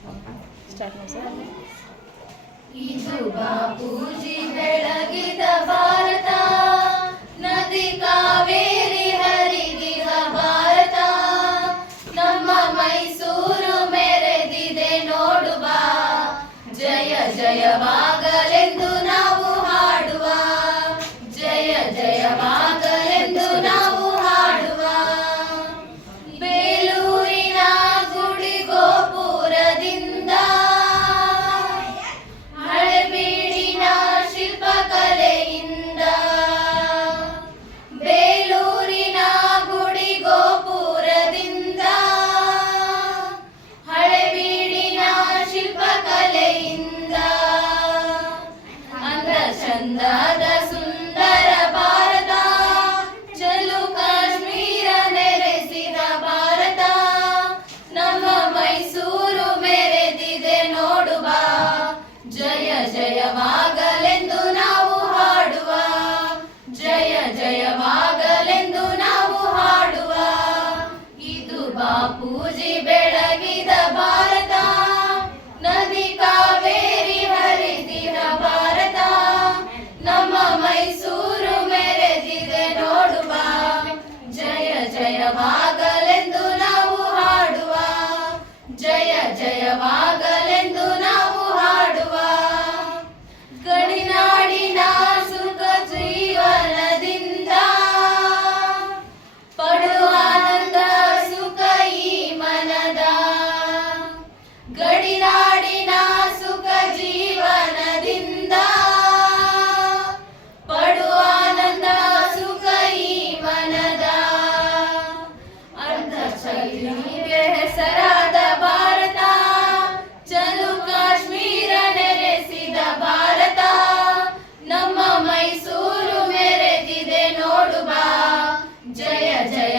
Start ಮಾಡಿ sir. ಇದು ಬಾಪೂಜಿ ಬೆಳಗಿದ ಭಾರತ, ನದಿ ಕಾವೇರಿ ಹರಿದಿದ ಭಾರತ, ನಮ್ಮ ಮೈಸೂರು ಮೆರೆದಿದೆ ನೋಡು ಬಾ, ಜಯ ಜಯವಾಗಲೆಂದು ನಾವು ಹಾಡುವ, ಜಯ ಜಯವಾಗಲೆಂದು ನಾವು ಹಾಡುವ. ಬೇಲೂರಿನ ಗುಡಿ ಗೋಪುರದಿಂದ, ಹಳೆಬೀಡಿನ ಶಿಲ್ಪಕಲೆಯಿಂದ, ಬೇಲೂರಿನ ಗುಡಿ ಗೋಪುರದಿಂದ, ಹಳೆಬೀಡಿನ ಶಿಲ್ಪಕಲೆಯಿಂದ, ಅಂದ ಚಂದದ ಸುಂದರ ಭಾರತ, ಚಲು ಕಾಶ್ಮೀರ ನೆಲೆಸಿದ ಭಾರತ, ನಮ್ಮ ಮೈಸೂರು ಮೆರೆದಿದೆ ನೋಡು ಬಾ, ಜಯ ಜಯವಾಗಲೆಂದು ನಾವು ಹಾಡುವ, ಜಯ ಜಯವಾಗಲೆಂದು ನಾವು ಹಾಡುವ. ಇದು ಬಾಪೂಜಿ ಬೆಳಗಿದ ಭಾರತ, ನದಿ ಕಾವೇರಿ ಹರಿದಿದ ಭಾರತ, ನಮ್ಮ ಮೈಸೂರು ಮೆರೆದಿದೆ ನೋಡು ಬಾ, ಜಯ ಜಯವಾಗಲೆಂದು ನಾವು ಹಾಡುವ, ಜಯ ಜಯವಾಗಲೆಂದು ನಾವು ಹಾಡುವ. ಗಡಿನಾಡಿನ ಸುಖ ಜೀವನದಿಂದ, ಪಡುವ ಆನಂದ ಸುಖ ಈ ಮನದ, ಗಡಿನಾಡಿನ ಸುಖ ಜೀವನದಿಂದ, ಪಡುವ ಆನಂದ ಸುಖ ಈ ಮನದ, ಅರ್ಧಚಂದ್ರಿಗೆ ಹೆಸರಾದ ಭಾರತ, ಚಲು ಕಾಶ್ಮೀರ ನೆಲೆಸಿದ ಭಾರತ, ನಮ್ಮ ಮೈಸೂರು ಮೆರೆದಿದೆ ನೋಡು ಬಾ, ಜಯ ಜಯ